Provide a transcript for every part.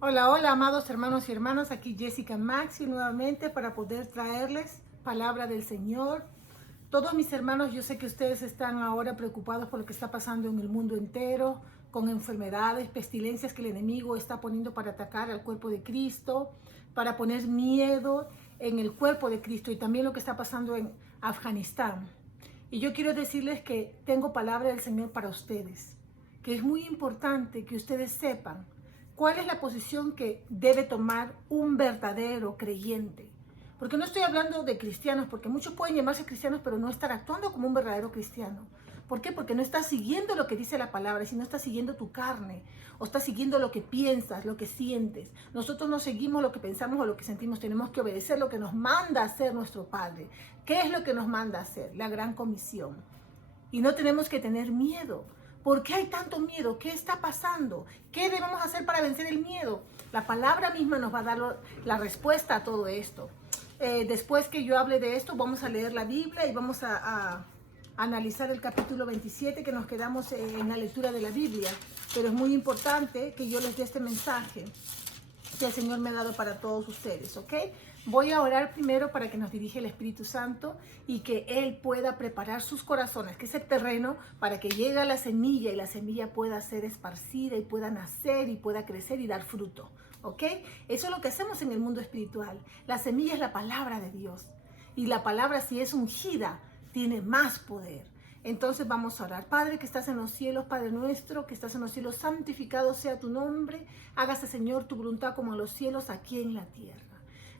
Hola, hola, amados hermanos y hermanas, aquí Jessica Maxi nuevamente para poder traerles palabra del Señor. Todos mis hermanos, yo sé que ustedes están ahora preocupados por lo que está pasando en el mundo entero, con enfermedades, pestilencias que el enemigo está poniendo para atacar al cuerpo de Cristo, para poner miedo en el cuerpo de Cristo y también lo que está pasando en Afganistán. Y yo quiero decirles que tengo palabra del Señor para ustedes, que es muy importante que ustedes sepan cuál es la posición que debe tomar un verdadero creyente. Porque no estoy hablando de cristianos, porque muchos pueden llamarse cristianos, pero no estar actuando como un verdadero cristiano. ¿Por qué? Porque no estás siguiendo lo que dice la palabra, sino estás siguiendo tu carne, o estás siguiendo lo que piensas, lo que sientes. Nosotros no seguimos lo que pensamos o lo que sentimos, tenemos que obedecer lo que nos manda a hacer nuestro Padre. ¿Qué es lo que nos manda a hacer? La gran comisión. Y no tenemos que tener miedo. ¿Por qué hay tanto miedo? ¿Qué está pasando? ¿Qué debemos hacer para vencer el miedo? La palabra misma nos va a dar la respuesta a todo esto. Después que yo hable de esto, vamos a leer la Biblia y vamos a analizar el capítulo 27, que nos quedamos en la lectura de la Biblia. Pero es muy importante que yo les dé este mensaje que el Señor me ha dado para todos ustedes, ¿ok? Voy a orar primero para que nos dirija el Espíritu Santo y que Él pueda preparar sus corazones, que es el terreno, para que llegue a la semilla y la semilla pueda ser esparcida y pueda nacer y pueda crecer y dar fruto, ¿ok? Eso es lo que hacemos en el mundo espiritual. La semilla es la palabra de Dios y la palabra, si es ungida, tiene más poder. Entonces vamos a orar. Padre que estás en los cielos, Padre nuestro que estás en los cielos, santificado sea tu nombre. Hágase, Señor, tu voluntad como en los cielos, aquí en la tierra.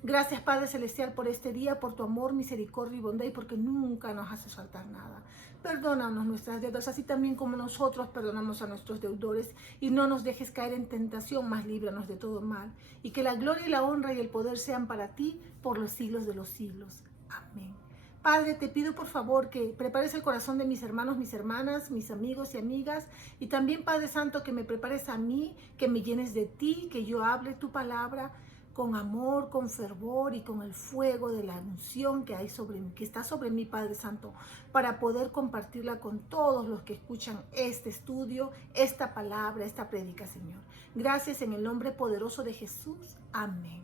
Gracias, Padre Celestial, por este día, por tu amor, misericordia y bondad, y porque nunca nos haces faltar nada. Perdónanos nuestras deudas, así también como nosotros perdonamos a nuestros deudores, y no nos dejes caer en tentación, mas líbranos de todo mal. Y que la gloria y la honra y el poder sean para ti por los siglos de los siglos. Amén. Padre, te pido por favor que prepares el corazón de mis hermanos, mis hermanas, mis amigos y amigas. Y también, Padre Santo, que me prepares a mí, que me llenes de ti, que yo hable tu palabra con amor, con fervor y con el fuego de la unción que hay sobre mí, que está sobre mí, Padre Santo, para poder compartirla con todos los que escuchan este estudio, esta palabra, esta prédica, Señor. Gracias en el nombre poderoso de Jesús. Amén.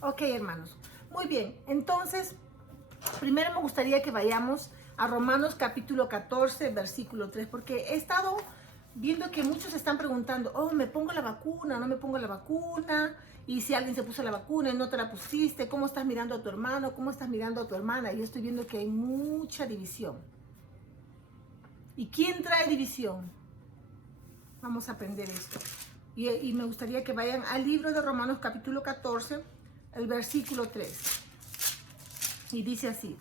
Ok, hermanos. Muy bien, entonces primero me gustaría que vayamos a Romanos capítulo 14, versículo 3, porque he estado viendo que muchos están preguntando, oh, ¿me pongo la vacuna o no me pongo la vacuna? Y si alguien se puso la vacuna y no te la pusiste, ¿cómo estás mirando a tu hermano? ¿Cómo estás mirando a tu hermana? Y yo estoy viendo que hay mucha división. ¿Y quién trae división? Vamos a aprender esto. Y me gustaría que vayan al libro de Romanos capítulo 14, el versículo 3. Y dice así: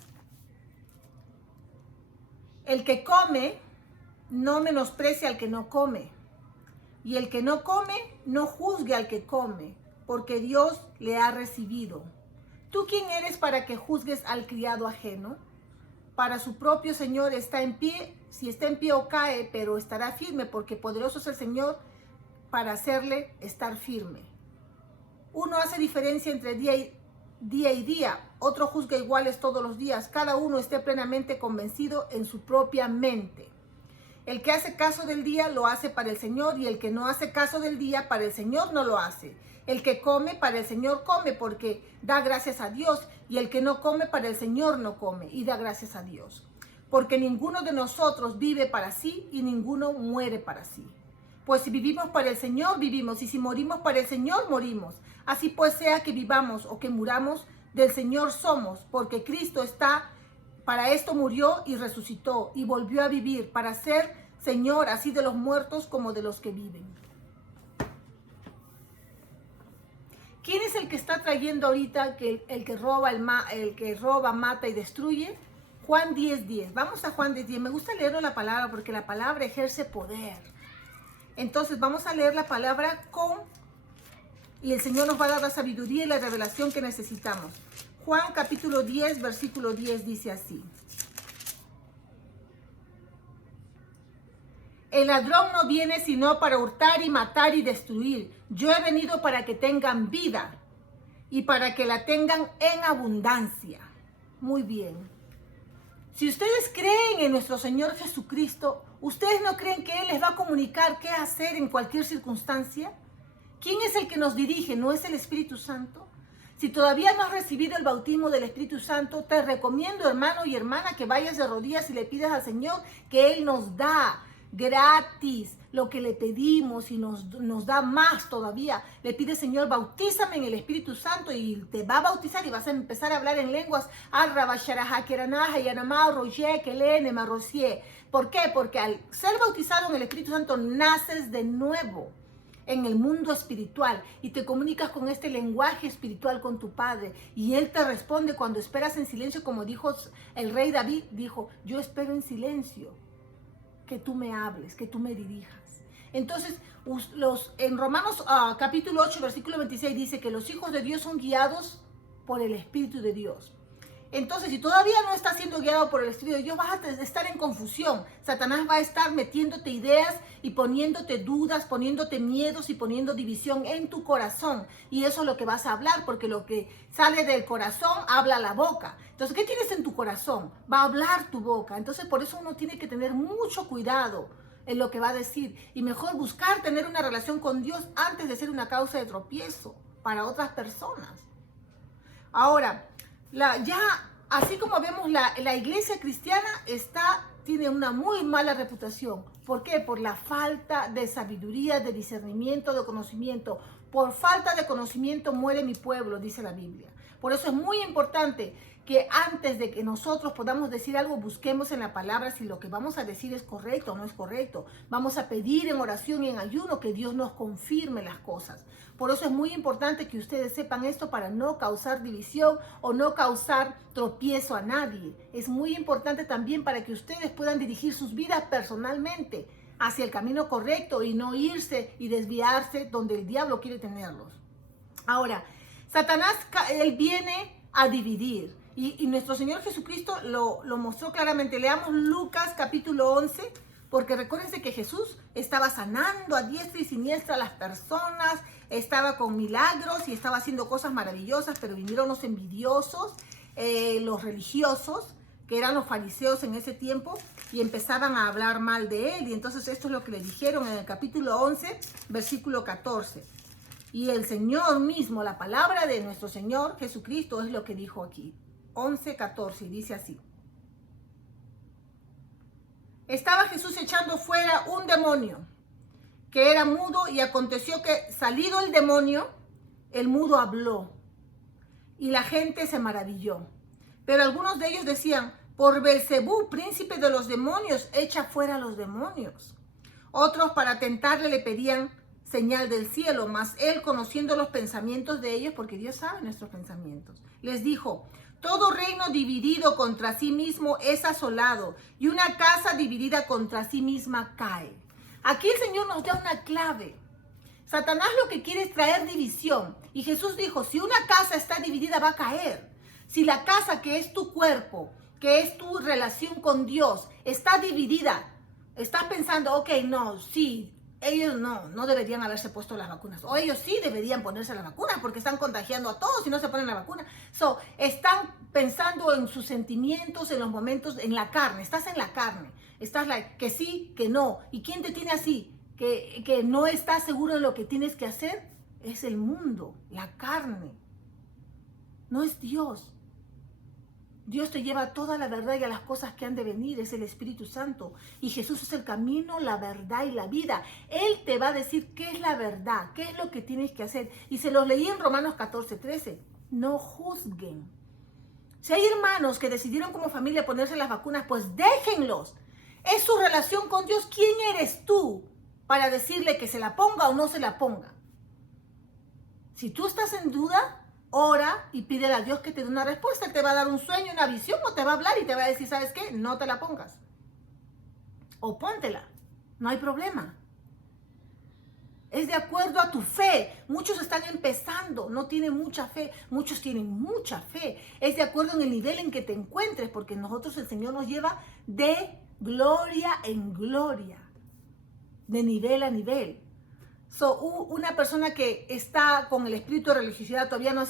el que come no menosprecia al que no come, y el que no come no juzgue al que come, porque Dios le ha recibido. ¿Tú quién eres para que juzgues al criado ajeno? Para su propio Señor está en pie, si está en pie o cae, pero estará firme, porque poderoso es el Señor para hacerle estar firme. Uno hace diferencia entre día y día, otro juzga iguales todos los días. Cada uno esté plenamente convencido en su propia mente. El que hace caso del día lo hace para el Señor, y el que no hace caso del día para el Señor no lo hace. El que come para el Señor come porque da gracias a Dios, y el que no come para el Señor no come y da gracias a Dios. Porque ninguno de nosotros vive para sí y ninguno muere para sí. Pues si vivimos para el Señor, vivimos, y si morimos para el Señor, morimos. Así pues, sea que vivamos o que muramos, del Señor somos, porque Cristo está, para esto murió y resucitó y volvió a vivir, para ser Señor así de los muertos como de los que viven. ¿Quién es el que está trayendo ahorita que el que roba, mata y destruye? Juan 10:10. Vamos a Juan 10:10. Me gusta leer la palabra porque la palabra ejerce poder. Entonces vamos a leer la palabra y el Señor nos va a dar la sabiduría y la revelación que necesitamos. Juan capítulo 10, versículo 10 dice así: el ladrón no viene sino para hurtar y matar y destruir. Yo he venido para que tengan vida y para que la tengan en abundancia. Muy bien. Si ustedes creen en nuestro Señor Jesucristo, ¿ustedes no creen que Él les va a comunicar qué hacer en cualquier circunstancia? ¿Quién es el que nos dirige? ¿No es el Espíritu Santo? Si todavía no has recibido el bautismo del Espíritu Santo, te recomiendo, hermano y hermana, que vayas de rodillas y le pidas al Señor que Él nos da gratis lo que le pedimos y nos da más todavía. Le pide, Señor, bautízame en el Espíritu Santo, y te va a bautizar y vas a empezar a hablar en lenguas. ¿Por qué? Porque al ser bautizado en el Espíritu Santo naces de nuevo en el mundo espiritual y te comunicas con este lenguaje espiritual con tu Padre, y Él te responde cuando esperas en silencio, como dijo el rey David. Dijo: yo espero en silencio que tú me hables, que tú me dirijas. Entonces, en Romanos capítulo 8, versículo 26 dice que los hijos de Dios son guiados por el Espíritu de Dios. Entonces, si todavía no estás siendo guiado por el Espíritu de Dios, vas a estar en confusión. Satanás va a estar metiéndote ideas y poniéndote dudas, poniéndote miedos y poniendo división en tu corazón. Y eso es lo que vas a hablar, porque lo que sale del corazón habla la boca. Entonces, ¿qué tienes en tu corazón? Va a hablar tu boca. Entonces, por eso uno tiene que tener mucho cuidado en lo que va a decir. Y mejor buscar tener una relación con Dios antes de ser una causa de tropiezo para otras personas. Ahora, ya así como vemos, la iglesia cristiana tiene una muy mala reputación. ¿Por qué? Por la falta de sabiduría, de discernimiento, de conocimiento. Por falta de conocimiento muere mi pueblo, dice la Biblia. Por eso es muy importante que antes de que nosotros podamos decir algo, busquemos en la palabra si lo que vamos a decir es correcto o no es correcto. Vamos a pedir en oración y en ayuno que Dios nos confirme las cosas. Por eso es muy importante que ustedes sepan esto, para no causar división o no causar tropiezo a nadie. Es muy importante también para que ustedes puedan dirigir sus vidas personalmente hacia el camino correcto y no irse y desviarse donde el diablo quiere tenerlos. Ahora, Satanás, él viene a dividir. Y nuestro Señor Jesucristo lo mostró claramente. Leamos Lucas capítulo 11, porque recuérdense que Jesús estaba sanando a diestra y siniestra a las personas, estaba con milagros y estaba haciendo cosas maravillosas, pero vinieron los envidiosos, los religiosos, que eran los fariseos en ese tiempo, y empezaban a hablar mal de él. Y entonces esto es lo que le dijeron en el capítulo 11, versículo 14. Y el Señor mismo, la palabra de nuestro Señor Jesucristo es lo que dijo aquí. 11:14, y dice así: estaba Jesús echando fuera un demonio que era mudo, y aconteció que, salido el demonio, el mudo habló, y la gente se maravilló. Pero algunos de ellos decían: por Beelzebú, príncipe de los demonios, echa fuera a los demonios. Otros, para tentarle, le pedían señal del cielo, mas él, conociendo los pensamientos de ellos, porque Dios sabe nuestros pensamientos, les dijo: todo reino dividido contra sí mismo es asolado, y una casa dividida contra sí misma cae. Aquí el Señor nos da una clave. Satanás lo que quiere es traer división. Y Jesús dijo: si una casa está dividida, va a caer. Si la casa, que es tu cuerpo, que es tu relación con Dios, está dividida, estás pensando: ok, no, sí, ellos no deberían haberse puesto las vacunas, o ellos sí deberían ponerse las vacunas porque están contagiando a todos y no se ponen la vacuna. Están pensando en sus sentimientos, en los momentos, en la carne. Estás en la carne, estás que sí, que no. ¿Y quién te tiene así? Que no estás seguro de lo que tienes que hacer. Es el mundo, la carne. No es Dios. Dios te lleva a toda la verdad y a las cosas que han de venir. Es el Espíritu Santo. Y Jesús es el camino, la verdad y la vida. Él te va a decir qué es la verdad, qué es lo que tienes que hacer. Y se los leí en Romanos 14:13. No juzguen. Si hay hermanos que decidieron como familia ponerse las vacunas, pues déjenlos. Es su relación con Dios. ¿Quién eres tú para decirle que se la ponga o no se la ponga? Si tú estás en duda, ora y pídele a Dios que te dé una respuesta. Te va a dar un sueño, una visión, o te va a hablar y te va a decir: ¿sabes qué? No te la pongas. O póntela. No hay problema. Es de acuerdo a tu fe. Muchos están empezando, no tienen mucha fe. Muchos tienen mucha fe. Es de acuerdo en el nivel en que te encuentres, porque nosotros, el Señor nos lleva de gloria en gloria, de nivel a nivel. Una persona que está con el espíritu de religiosidad todavía no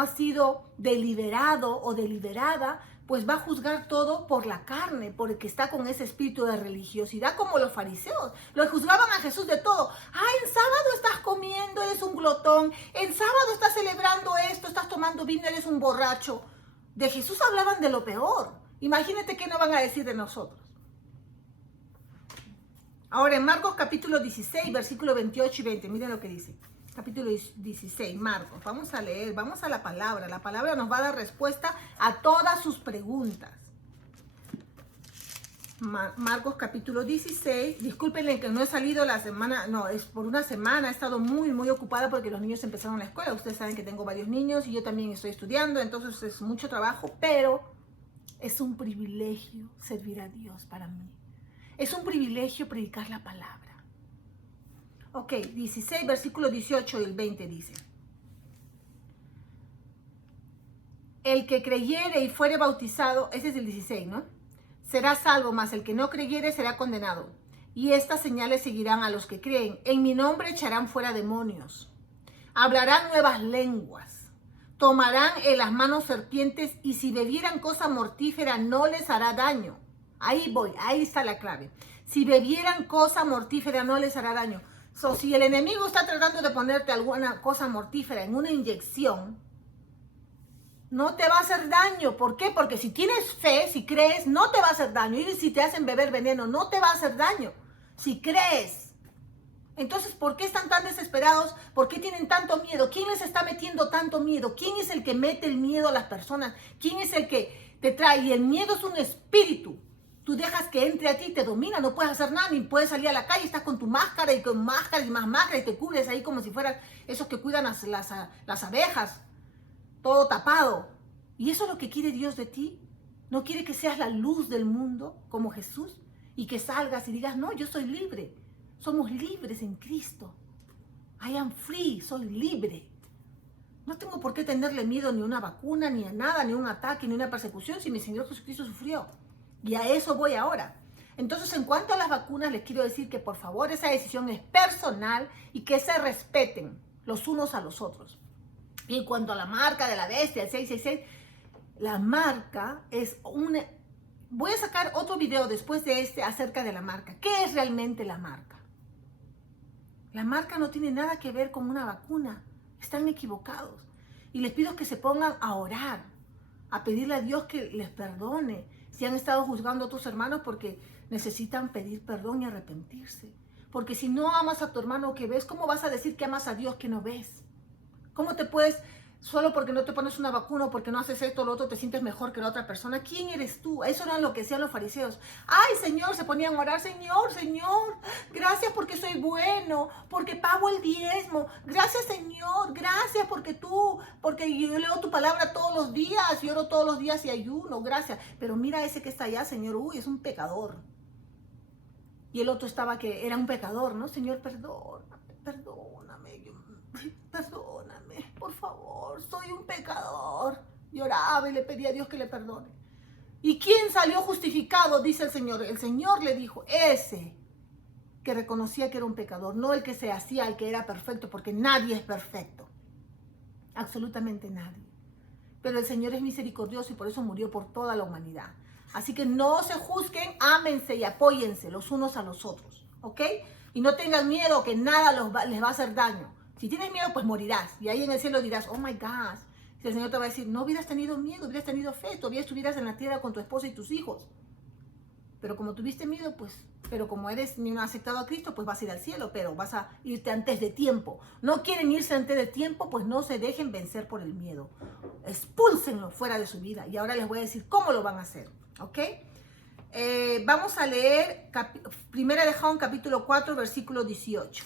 ha sido deliberado o deliberada, pues va a juzgar todo por la carne, porque está con ese espíritu de religiosidad, como los fariseos. Lo juzgaban a Jesús de todo. En eres un glotón, el sábado estás celebrando esto, estás tomando vino, eres un borracho. De Jesús hablaban de lo peor. Imagínate qué no van a decir de nosotros. Ahora en Marcos capítulo 16, versículo 28 y 20, miren lo que dice. Capítulo 16, Marcos. Vamos a leer, vamos a la palabra. La palabra nos va a dar respuesta a todas sus preguntas. Marcos capítulo 16. Discúlpenle que no he salido la semana, no, es por una semana. He estado muy ocupada porque los niños empezaron la escuela. Ustedes saben que tengo varios niños y yo también estoy estudiando, entonces es mucho trabajo, pero es un privilegio servir a Dios para mí. Es un privilegio predicar la palabra. Ok, 16, versículo 18 y el 20 dice: el que creyere y fuere bautizado, ese es el 16, ¿no? Será salvo, mas el que no creyere será condenado. Y estas señales seguirán a los que creen. En mi nombre echarán fuera demonios. Hablarán nuevas lenguas. Tomarán en las manos serpientes y si bebieran cosa mortífera no les hará daño. Ahí voy, ahí está la clave. Si bebieran cosa mortífera no les hará daño. Si el enemigo está tratando de ponerte alguna cosa mortífera en una inyección, no te va a hacer daño. ¿Por qué? Porque si tienes fe, si crees, no te va a hacer daño. Y si te hacen beber veneno, no te va a hacer daño. Si crees. Entonces, ¿por qué están tan desesperados? ¿Por qué tienen tanto miedo? ¿Quién les está metiendo tanto miedo? ¿Quién es el que mete el miedo a las personas? ¿Quién es el que te trae? Y el miedo es un espíritu. Tú dejas que entre a ti y te domina, no puedes hacer nada, ni puedes salir a la calle, estás con tu máscara y con máscara y más máscara y te cubres ahí como si fueran esos que cuidan las abejas. Todo tapado. ¿Y eso es lo que quiere Dios de ti? ¿No quiere que seas la luz del mundo como Jesús? Y que salgas y digas, no, yo soy libre. Somos libres en Cristo. I am free, soy libre. No tengo por qué tenerle miedo ni a una vacuna, ni a nada, ni a un ataque, ni a una persecución si mi Señor Jesucristo sufrió. Y a eso voy ahora. Entonces, en cuanto a las vacunas, les quiero decir que por favor esa decisión es personal y que se respeten los unos a los otros. Y en cuanto a la marca de la bestia, el 666, la marca es una... Voy a sacar otro video después de este acerca de la marca. ¿Qué es realmente la marca? La marca no tiene nada que ver con una vacuna. Están equivocados. Y les pido que se pongan a orar, a pedirle a Dios que les perdone. Si han estado juzgando a tus hermanos porque necesitan pedir perdón y arrepentirse. Porque si no amas a tu hermano que ves, ¿cómo vas a decir que amas a Dios que no ves? ¿Cómo te puedes, solo porque no te pones una vacuna o porque no haces esto o lo otro, te sientes mejor que la otra persona? ¿Quién eres tú? Eso era lo que decían los fariseos. Ay, Señor, se ponían a orar. Señor, gracias porque soy bueno, porque pago el diezmo. Gracias, Señor, gracias porque yo leo tu palabra todos los días, y oro todos los días y ayuno, gracias. Pero mira ese que está allá, Señor, uy, es un pecador. Y el otro estaba que era un pecador, ¿no? Señor, perdóname, perdóname, por favor, soy un pecador. Lloraba y le pedía a Dios que le perdone. ¿Y quién salió justificado? Dice el Señor. El Señor le dijo, ese que reconocía que era un pecador, no el que se hacía el que era perfecto, porque nadie es perfecto. Absolutamente nadie. Pero el Señor es misericordioso y por eso murió por toda la humanidad. Así que no se juzguen, ámense y apóyense los unos a los otros, ¿ok? Y no tengan miedo que nada les va a hacer daño. Si tienes miedo, pues morirás. Y ahí en el cielo dirás, oh my God. Si el Señor te va a decir, no hubieras tenido miedo, hubieras tenido fe, todavía estuvieras en la tierra con tu esposa y tus hijos. Pero como tuviste miedo, pues, pero como no has aceptado a Cristo, pues vas a ir al cielo, pero vas a irte antes de tiempo. No quieren irse antes de tiempo, pues no se dejen vencer por el miedo. Expúlsenlo fuera de su vida. Y ahora les voy a decir cómo lo van a hacer, ¿ok? Vamos a leer Primera de Juan, capítulo 4, versículo 18.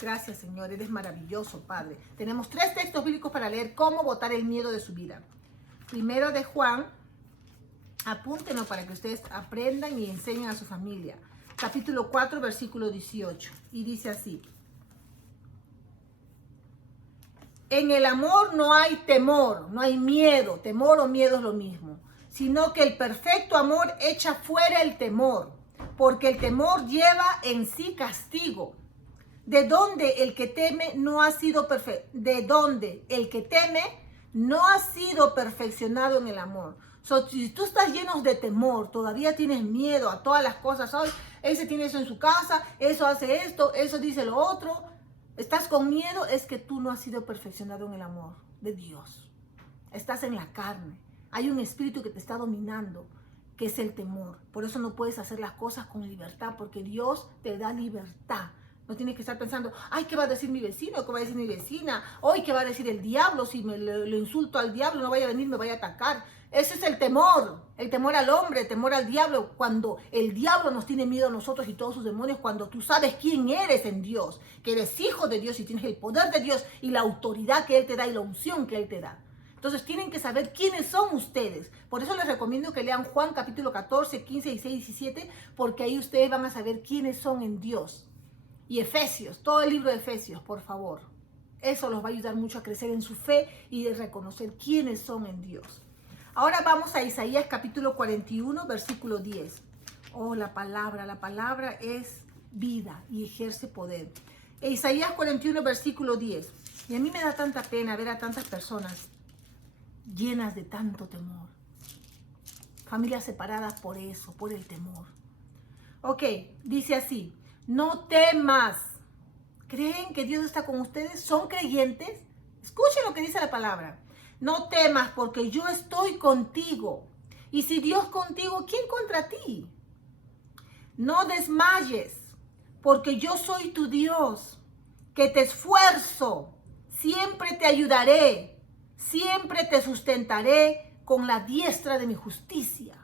Gracias, Señor, eres maravilloso, Padre. Tenemos 3 textos bíblicos para leer cómo botar el miedo de su vida. Primero de Juan, apúntenlo para que ustedes aprendan y enseñen a su familia. Capítulo 4, versículo 18. Y dice así. En el amor no hay temor, no hay miedo. Temor o miedo es lo mismo. Sino que el perfecto amor echa fuera el temor. Porque el temor lleva en sí castigo. De donde el que teme no ha sido perfeccionado en el amor. Si tú estás lleno de temor, todavía tienes miedo a todas las cosas, ¿sabes? Ese tiene eso en su casa, eso hace esto, eso dice lo otro. Estás con miedo, es que tú no has sido perfeccionado en el amor de Dios. Estás en la carne. Hay un espíritu que te está dominando, que es el temor. Por eso no puedes hacer las cosas con libertad, porque Dios te da libertad. No tienes que estar pensando, ay, ¿qué va a decir mi vecino? ¿Qué va a decir mi vecina? Hoy, ¿qué va a decir el diablo? Si lo insulto al diablo, no vaya a venir, me vaya a atacar. Ese es el temor al hombre, el temor al diablo. Cuando el diablo nos tiene miedo a nosotros y todos sus demonios, cuando tú sabes quién eres en Dios, que eres hijo de Dios y tienes el poder de Dios y la autoridad que Él te da y la unción que Él te da. Entonces tienen que saber quiénes son ustedes. Por eso les recomiendo que lean Juan capítulo 14, 15, 16, 17, porque ahí ustedes van a saber quiénes son en Dios. Y Efesios, todo el libro de Efesios, por favor. Eso los va a ayudar mucho a crecer en su fe y de reconocer quiénes son en Dios. Ahora vamos a Isaías capítulo 41, versículo 10. Oh, la palabra es vida y ejerce poder. Isaías 41, versículo 10. Y a mí me da tanta pena ver a tantas personas llenas de tanto temor. Familias separadas por eso, por el temor. Ok, dice así. No temas. ¿Creen que Dios está con ustedes? ¿Son creyentes? Escuchen lo que dice la palabra. No temas porque yo estoy contigo. Y si Dios contigo, ¿quién contra ti? No desmayes porque yo soy tu Dios, que te esfuerzo. Siempre te ayudaré. Siempre te sustentaré con la diestra de mi justicia.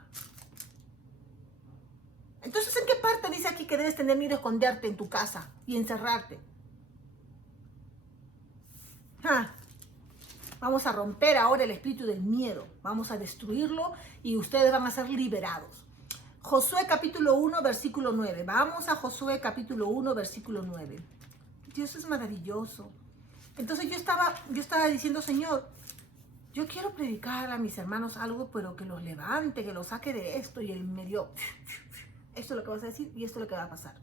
Entonces, ¿en qué parte dice aquí que debes tener miedo a esconderte en tu casa y encerrarte? Vamos a romper ahora el espíritu del miedo. Vamos a destruirlo y ustedes van a ser liberados. Josué capítulo 1, versículo 9. Vamos a Josué capítulo 1, versículo 9. Dios es maravilloso. Entonces yo estaba diciendo, Señor, yo quiero predicar a mis hermanos algo, pero que los levante, que los saque de esto. Y Él me dio... Esto es lo que vas a decir y esto es lo que va a pasar.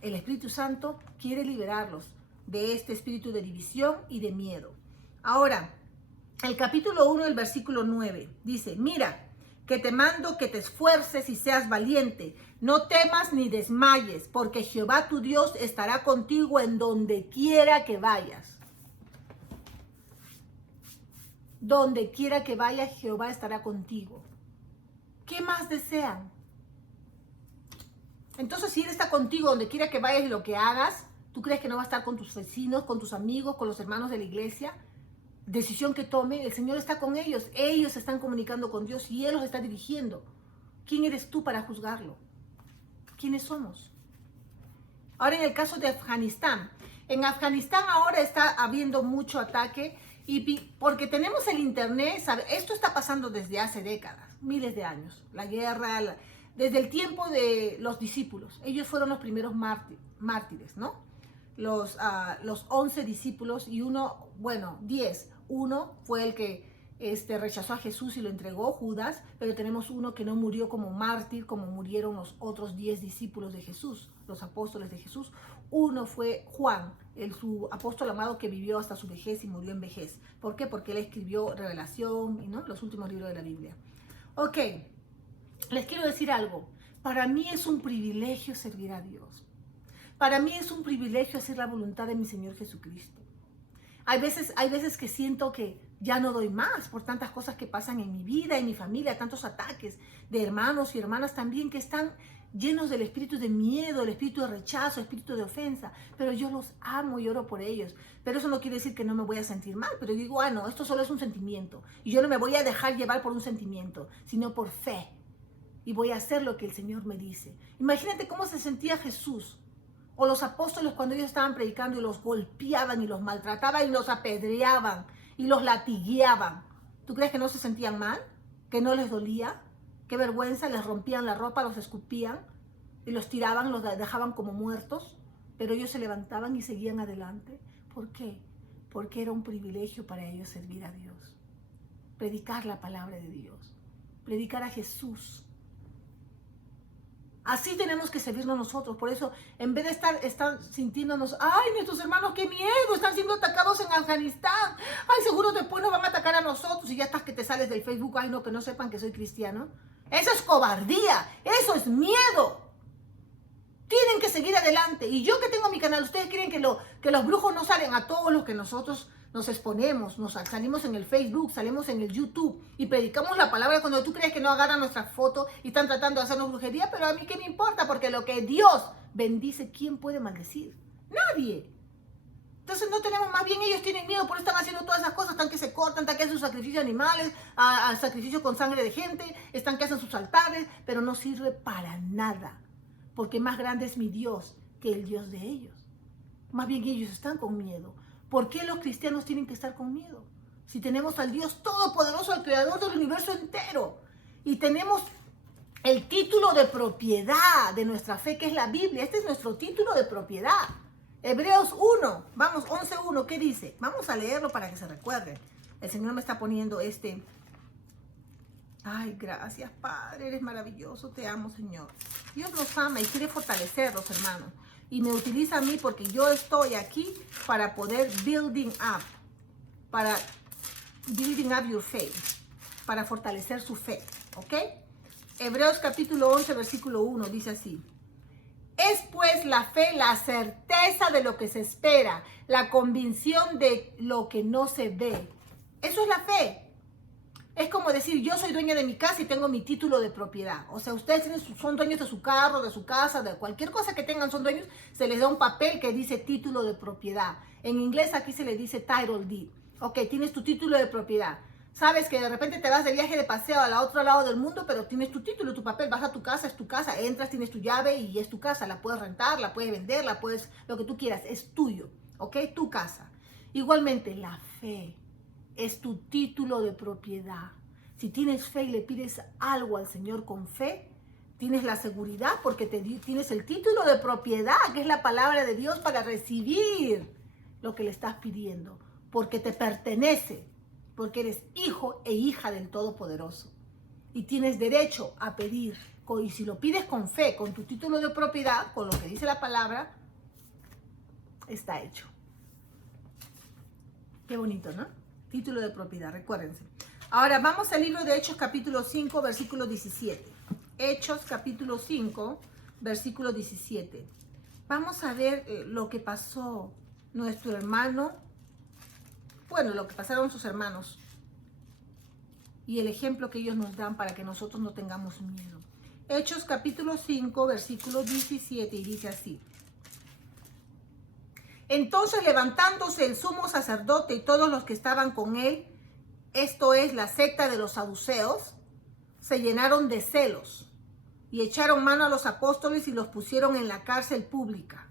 El Espíritu Santo quiere liberarlos de este espíritu de división y de miedo. Ahora, el capítulo 1, el versículo 9, dice, mira, que te mando que te esfuerces y seas valiente. No temas ni desmayes, porque Jehová tu Dios estará contigo en donde quiera que vayas. Donde quiera que vayas, Jehová estará contigo. ¿Qué más desean? Entonces, si Él está contigo donde quiera que vayas y lo que hagas, ¿tú crees que no va a estar con tus vecinos, con tus amigos, con los hermanos de la iglesia? Decisión que tome, el Señor está con ellos. Ellos están comunicando con Dios y Él los está dirigiendo. ¿Quién eres tú para juzgarlo? ¿Quiénes somos? Ahora, en el caso de Afganistán. En Afganistán ahora está habiendo mucho ataque y porque tenemos el internet, ¿sabe? Esto está pasando desde hace décadas, miles de años. La guerra... Desde el tiempo de los discípulos. Ellos fueron los primeros mártires, ¿no? Los 11 discípulos y 10. Uno fue el que rechazó a Jesús y lo entregó, Judas, pero tenemos uno que no murió como mártir, como murieron los otros 10 discípulos de Jesús, los apóstoles de Jesús. Uno fue Juan, su apóstol amado que vivió hasta su vejez y murió en vejez. ¿Por qué? Porque él escribió Revelación, ¿no? Los últimos libros de la Biblia. Ok. Les quiero decir algo. Para mí es un privilegio servir a Dios. Para mí es un privilegio hacer la voluntad de mi Señor Jesucristo. Hay veces que siento que ya no doy más por tantas cosas que pasan en mi vida, en mi familia, tantos ataques de hermanos y hermanas también que están llenos del espíritu de miedo, el espíritu de rechazo, el espíritu de ofensa. Pero yo los amo y oro por ellos. Pero eso no quiere decir que no me voy a sentir mal. Pero digo, no, esto solo es un sentimiento. Y yo no me voy a dejar llevar por un sentimiento, sino por fe. Y voy a hacer lo que el Señor me dice. Imagínate cómo se sentía Jesús o los apóstoles cuando ellos estaban predicando y los golpeaban y los maltrataban y los apedreaban y los latigueaban. ¿Tú crees que no se sentían mal? ¿Que no les dolía? ¿Qué vergüenza? Les rompían la ropa, los escupían y los tiraban, los dejaban como muertos. Pero ellos se levantaban y seguían adelante. ¿Por qué? Porque era un privilegio para ellos servir a Dios. Predicar la palabra de Dios. Predicar a Jesús. Así tenemos que servirnos nosotros. Por eso, en vez de estar sintiéndonos, ay, nuestros hermanos, qué miedo, están siendo atacados en Afganistán. Ay, seguro después nos van a atacar a nosotros. Y ya estás que te sales del Facebook, ay, no, que no sepan que soy cristiano. Eso es cobardía, eso es miedo. Tienen que seguir adelante. Y yo que tengo mi canal, ¿ustedes creen que los brujos no salen a todos los que nosotros nos exponemos? Salimos en el Facebook, salimos en el YouTube y predicamos la palabra cuando tú crees que no agarran nuestra foto y están tratando de hacernos brujería, pero a mí qué me importa, porque lo que Dios bendice, ¿quién puede maldecir? Nadie. Entonces no tenemos, más bien ellos tienen miedo, por eso están haciendo todas esas cosas, están que se cortan, están que hacen sus sacrificios de animales, al sacrificio con sangre de gente, están que hacen sus altares, pero no sirve para nada. Porque más grande es mi Dios que el Dios de ellos. Más bien ellos están con miedo. ¿Por qué los cristianos tienen que estar con miedo? Si tenemos al Dios todopoderoso, al creador del universo entero. Y tenemos el título de propiedad de nuestra fe, que es la Biblia. Este es nuestro título de propiedad. Hebreos 1, vamos, 11:1, ¿qué dice? Vamos a leerlo para que se recuerde. El Señor me está poniendo este... Ay, gracias, Padre, eres maravilloso, te amo, Señor. Dios nos ama y quiere fortalecerlos, hermanos. Y me utiliza a mí porque yo estoy aquí para poder building up your faith, para fortalecer su fe, ¿ok? Hebreos capítulo 11, versículo 1, dice así. Es pues la fe la certeza de lo que se espera, la convicción de lo que no se ve. Eso es la fe. Es como decir, yo soy dueña de mi casa y tengo mi título de propiedad. O sea, ustedes son dueños de su carro, de su casa, de cualquier cosa que tengan, son dueños. Se les da un papel que dice título de propiedad. En inglés aquí se le dice title deed. Ok, tienes tu título de propiedad. Sabes que de repente te vas de viaje de paseo al otro lado del mundo, pero tienes tu título, tu papel, vas a tu casa, es tu casa, entras, tienes tu llave y es tu casa. La puedes rentar, la puedes vender, lo que tú quieras, es tuyo. Ok, tu casa. Igualmente, la fe es tu título de propiedad. Si tienes fe y le pides algo al Señor con fe, tienes la seguridad porque tienes el título de propiedad, que es la palabra de Dios para recibir lo que le estás pidiendo, porque te pertenece, porque eres hijo e hija del Todopoderoso. Y tienes derecho a pedir, y si lo pides con fe, con tu título de propiedad, con lo que dice la palabra, está hecho. Qué bonito, ¿no? Título de propiedad, recuérdense. Ahora vamos al libro de Hechos capítulo 5, versículo 17. Hechos capítulo 5, versículo 17. Vamos a ver lo que pasó nuestro hermano, bueno, lo que pasaron sus hermanos y el ejemplo que ellos nos dan para que nosotros no tengamos miedo. Hechos capítulo 5, versículo 17 y dice así. Entonces levantándose el sumo sacerdote y todos los que estaban con él, esto es la secta de los saduceos, se llenaron de celos y echaron mano a los apóstoles y los pusieron en la cárcel pública.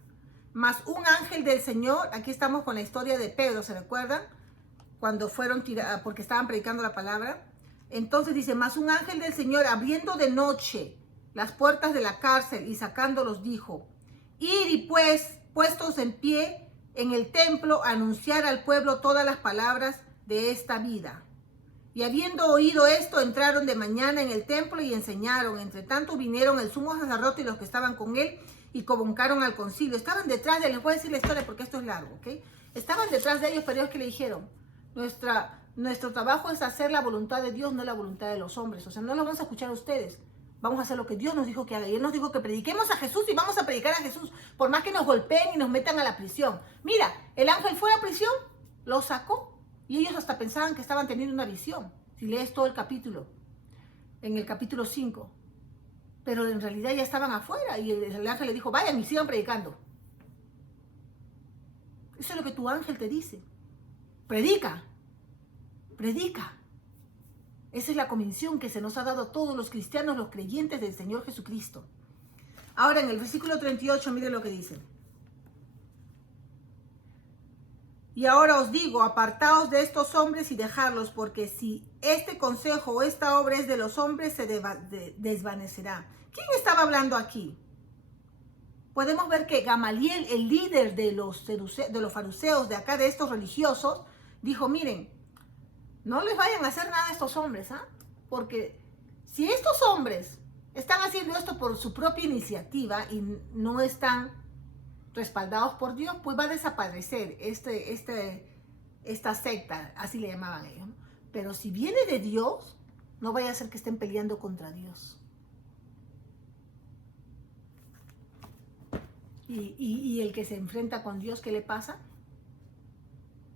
Mas un ángel del Señor, aquí estamos con la historia de Pedro, ¿se recuerdan? Cuando fueron tirados, porque estaban predicando la palabra. Entonces dice, mas un ángel del Señor, abriendo de noche las puertas de la cárcel y sacándolos, dijo, id y pues, puestos en pie en el templo, anunciar al pueblo todas las palabras de esta vida. Y habiendo oído esto, entraron de mañana en el templo y enseñaron. Entre tanto vinieron el sumo sacerdote y los que estaban con él y convocaron al concilio. Estaban detrás de él, les voy a decir la historia porque esto es largo, ¿ok? Estaban detrás de ellos, pero ellos que le dijeron, nuestro trabajo es hacer la voluntad de Dios, no la voluntad de los hombres. O sea, no lo vamos a escuchar a ustedes. Vamos a hacer lo que Dios nos dijo que haga. Y Él nos dijo que prediquemos a Jesús y vamos a predicar a Jesús, por más que nos golpeen y nos metan a la prisión. Mira, el ángel fue a la prisión, lo sacó. Y ellos hasta pensaban que estaban teniendo una visión. Si lees todo el capítulo, en el capítulo 5. Pero en realidad ya estaban afuera y el ángel le dijo, vayan y sigan predicando. Eso es lo que tu ángel te dice. Predica. Predica. Esa es la comisión que se nos ha dado a todos los cristianos, los creyentes del Señor Jesucristo. Ahora en el versículo 38, miren lo que dice. Y ahora os digo, apartaos de estos hombres y dejadlos, porque si este consejo o esta obra es de los hombres, se desvanecerá. ¿Quién estaba hablando aquí? Podemos ver que Gamaliel, el líder de los fariseos de acá, de estos religiosos, dijo, miren, no les vayan a hacer nada a estos hombres, ¿ah? Porque si estos hombres están haciendo esto por su propia iniciativa y no están respaldados por Dios, pues va a desaparecer esta secta, así le llamaban ellos, ¿no? Pero si viene de Dios, no vaya a ser que estén peleando contra Dios. Y el que se enfrenta con Dios, ¿qué le pasa?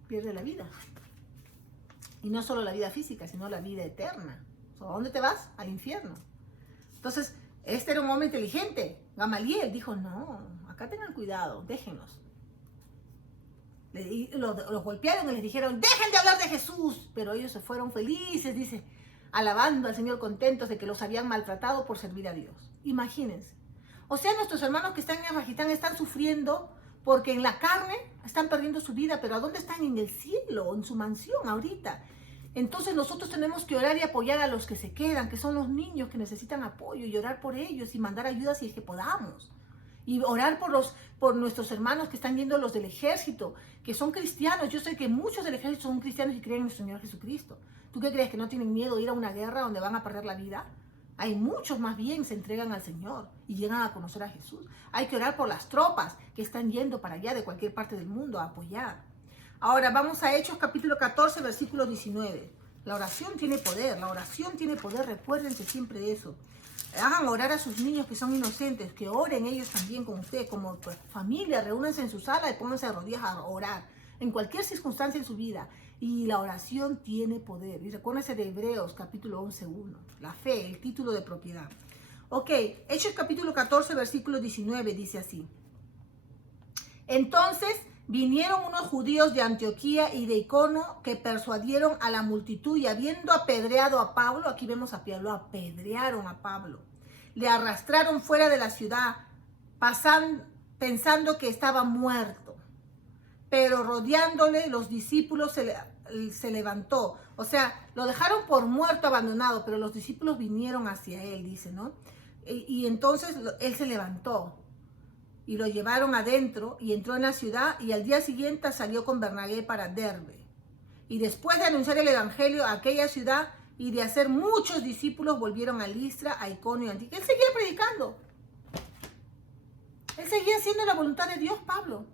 Pierde la vida. Y no solo la vida física, sino la vida eterna. ¿A dónde te vas? Al infierno. Entonces, este era un hombre inteligente. Gamaliel dijo, no, acá tengan cuidado, déjenlos. Los golpearon y les dijeron, dejen de hablar de Jesús. Pero ellos se fueron felices, dice, alabando al Señor, contentos de que los habían maltratado por servir a Dios. Imagínense. O sea, nuestros hermanos que están en Afganistán están sufriendo porque en la carne están perdiendo su vida, pero ¿a dónde están? En el cielo, en su mansión ahorita. Entonces nosotros tenemos que orar y apoyar a los que se quedan, que son los niños que necesitan apoyo, y orar por ellos y mandar ayuda si es que podamos. Y orar por nuestros hermanos que están yendo, los del ejército, que son cristianos. Yo sé que muchos del ejército son cristianos y creen en el Señor Jesucristo. ¿Tú qué crees? ¿Que no tienen miedo de ir a una guerra donde van a perder la vida? Hay muchos más bien se entregan al Señor y llegan a conocer a Jesús. Hay que orar por las tropas que están yendo para allá de cualquier parte del mundo a apoyar. Ahora vamos a Hechos capítulo 14, versículo 19. La oración tiene poder, recuérdense siempre de eso. Hagan orar a sus niños que son inocentes, que oren ellos también con ustedes, como familia, reúnanse en su sala y pónganse de rodillas a orar, en cualquier circunstancia en su vida. Y la oración tiene poder. Y recuérdense de Hebreos capítulo 11:1, la fe, el título de propiedad. Ok, Hechos capítulo 14, versículo 19, dice así. Entonces vinieron unos judíos de Antioquía y de Iconio que persuadieron a la multitud y habiendo apedreado a Pablo, aquí vemos a Pablo, apedrearon a Pablo, le arrastraron fuera de la ciudad, pensando que estaba muerto. Pero rodeándole los discípulos se levantó. O sea, lo dejaron por muerto, abandonado, pero los discípulos vinieron hacia él, dice, ¿no? Y entonces él se levantó. Y lo llevaron adentro y entró en la ciudad y al día siguiente salió con Bernabé para Derbe. Y después de anunciar el evangelio a aquella ciudad y de hacer muchos discípulos, volvieron a Listra, a Iconio y a Antioquía. Él seguía predicando. Él seguía haciendo la voluntad de Dios, Pablo.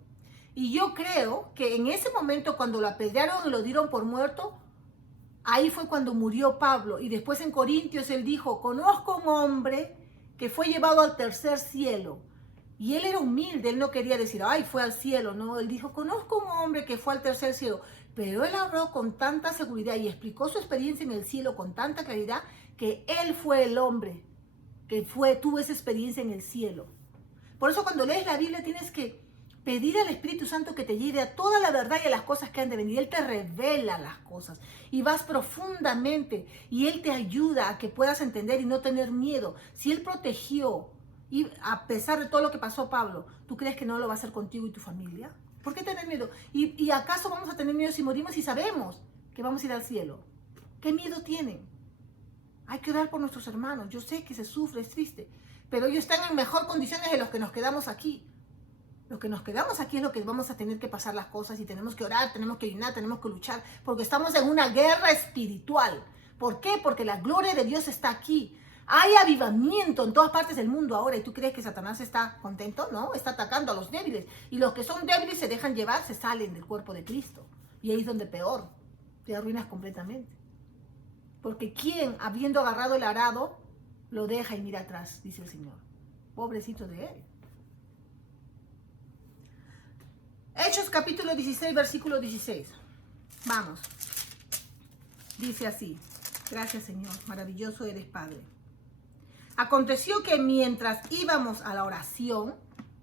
Y yo creo que en ese momento cuando lo apedrearon y lo dieron por muerto, ahí fue cuando murió Pablo. Y después en Corintios él dijo, conozco un hombre que fue llevado al tercer cielo. Y él era humilde, él no quería decir, ay, fue al cielo, no, él dijo, conozco un hombre que fue al tercer cielo, pero él habló con tanta seguridad y explicó su experiencia en el cielo con tanta claridad que él fue el hombre que tuvo esa experiencia en el cielo. Por eso cuando lees la Biblia tienes que pedir al Espíritu Santo que te lleve a toda la verdad y a las cosas que han de venir. Él te revela las cosas y vas profundamente y Él te ayuda a que puedas entender y no tener miedo. Si Él protegió, y a pesar de todo lo que pasó, Pablo, ¿tú crees que no lo va a hacer contigo y tu familia? ¿Por qué tener miedo? ¿Y acaso vamos a tener miedo si morimos y sabemos que vamos a ir al cielo? ¿Qué miedo tienen? Hay que orar por nuestros hermanos. Yo sé que se sufre, es triste, pero ellos están en mejor condiciones de los que nos quedamos aquí. Los que nos quedamos aquí es lo que vamos a tener que pasar las cosas y tenemos que orar, tenemos que ayunar, tenemos que luchar, porque estamos en una guerra espiritual. ¿Por qué? Porque la gloria de Dios está aquí. Hay avivamiento en todas partes del mundo ahora. ¿Y tú crees que Satanás está contento? No, está atacando a los débiles. Y los que son débiles se dejan llevar, se salen del cuerpo de Cristo. Y ahí es donde peor, te arruinas completamente. Porque quien, habiendo agarrado el arado, lo deja y mira atrás, dice el Señor. Pobrecito de él. Hechos capítulo 16, versículo 16. Vamos. Dice así. Gracias, Señor. Maravilloso eres, Padre. Aconteció que mientras íbamos a la oración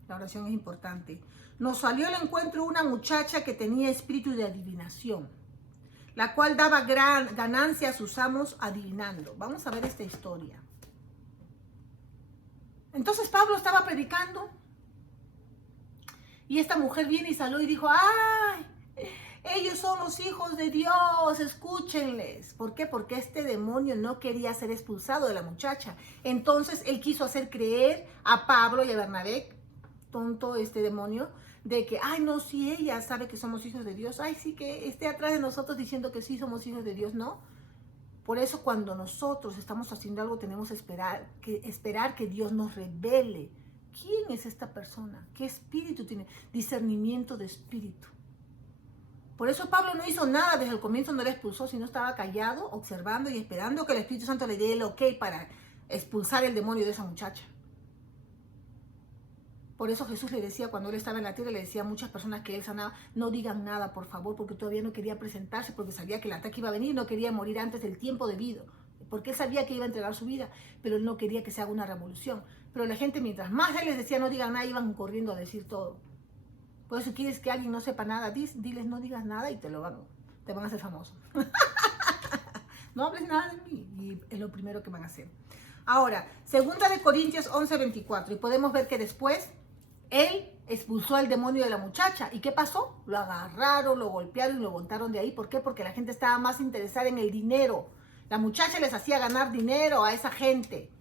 es importante, nos salió al encuentro una muchacha que tenía espíritu de adivinación, la cual daba gran ganancia a sus amos adivinando. Vamos a ver esta historia. Entonces Pablo estaba predicando y esta mujer viene y salió y dijo, ¡ay! Ellos son los hijos de Dios, escúchenles. ¿Por qué? Porque este demonio no quería ser expulsado de la muchacha. Entonces él quiso hacer creer a Pablo y a Bernabé, tonto este demonio, de que, ay, no, si ella sabe que somos hijos de Dios, ay, sí que esté atrás de nosotros diciendo que sí somos hijos de Dios, no. Por eso cuando nosotros estamos haciendo algo tenemos que esperar que Dios nos revele. ¿Quién es esta persona? ¿Qué espíritu tiene? Discernimiento de espíritu. Por eso Pablo no hizo nada desde el comienzo, no le expulsó, sino estaba callado, observando y esperando que el Espíritu Santo le dé el ok para expulsar el demonio de esa muchacha. Por eso Jesús le decía, cuando él estaba en la tierra, le decía a muchas personas que él sanaba, no digan nada, por favor, porque todavía no quería presentarse, porque sabía que el ataque iba a venir y no quería morir antes del tiempo debido, porque él sabía que iba a entregar su vida, pero él no quería que se haga una revolución. Pero la gente, mientras más él les decía no digan nada, iban corriendo a decir todo. Por eso, quieres que alguien no sepa nada, diles no digas nada y te van a hacer famoso. No hables nada de mí, y es lo primero que van a hacer. Ahora, 2 Corintios 11:24, y podemos ver que después él expulsó al demonio de la muchacha. ¿Y qué pasó? Lo agarraron, lo golpearon y lo botaron de ahí. ¿Por qué? Porque la gente estaba más interesada en el dinero. La muchacha les hacía ganar dinero a esa gente.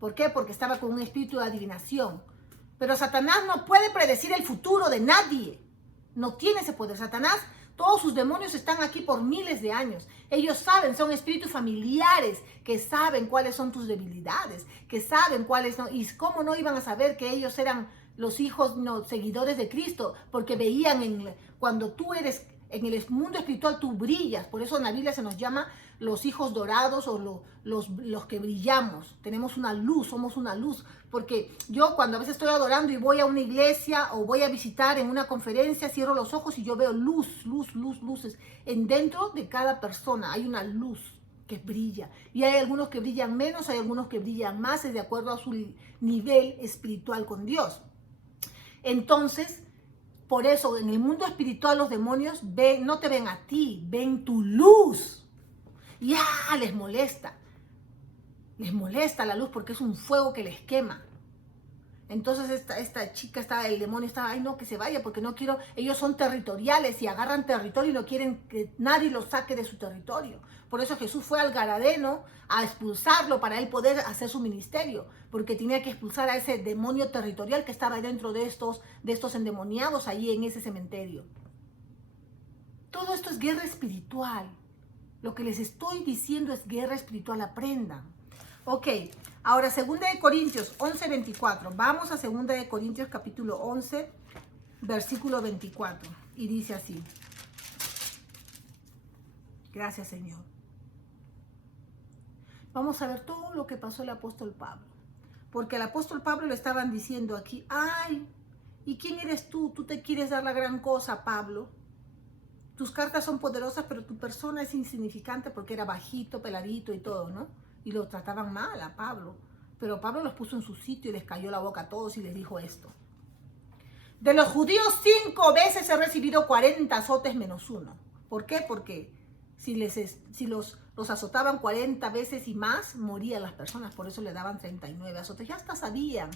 ¿Por qué? Porque estaba con un espíritu de adivinación. Pero Satanás no puede predecir el futuro de nadie. No tiene ese poder. Satanás, todos sus demonios están aquí por miles de años. Ellos saben, son espíritus familiares que saben cuáles son tus debilidades, que saben cuáles no. ¿Y cómo no iban a saber que ellos eran los hijos, no, seguidores de Cristo? Porque veían cuando tú eres en el mundo espiritual, tú brillas. Por eso en la Biblia se nos llama los hijos dorados o los que brillamos. Tenemos una luz, somos una luz. Porque yo cuando a veces estoy adorando y voy a una iglesia o voy a visitar en una conferencia, cierro los ojos y yo veo luces. Dentro de cada persona hay una luz que brilla. Y hay algunos que brillan menos, hay algunos que brillan más, es de acuerdo a su nivel espiritual con Dios. Entonces, por eso en el mundo espiritual los demonios no te ven a ti, ven tu luz. Y les molesta. Les molesta la luz porque es un fuego que les quema. Entonces esta chica, el demonio estaba, ay no, que se vaya porque no quiero, ellos son territoriales y agarran territorio y no quieren que nadie los saque de su territorio. Por eso Jesús fue al Gadareno a expulsarlo para él poder hacer su ministerio, porque tenía que expulsar a ese demonio territorial que estaba dentro de estos endemoniados allí en ese cementerio. Todo esto es guerra espiritual. Lo que les estoy diciendo es guerra espiritual, aprendan. Ok, ahora 2 Corintios 11:24. Vamos a 2 Corintios capítulo 11, versículo 24. Y dice así. Gracias, Señor. Vamos a ver todo lo que pasó el apóstol Pablo. Porque al apóstol Pablo le estaban diciendo aquí, ay, ¿y quién eres tú? Tú te quieres dar la gran cosa, Pablo. Tus cartas son poderosas, pero tu persona es insignificante porque era bajito, peladito y todo, ¿no? Y lo trataban mal a Pablo. Pero Pablo los puso en su sitio y les cayó la boca a todos y les dijo esto. De los judíos 5 veces he recibido 40 azotes menos 1. ¿Por qué? Porque si los azotaban 40 veces y más, morían las personas. Por eso le daban 39 azotes. Ya hasta sabían,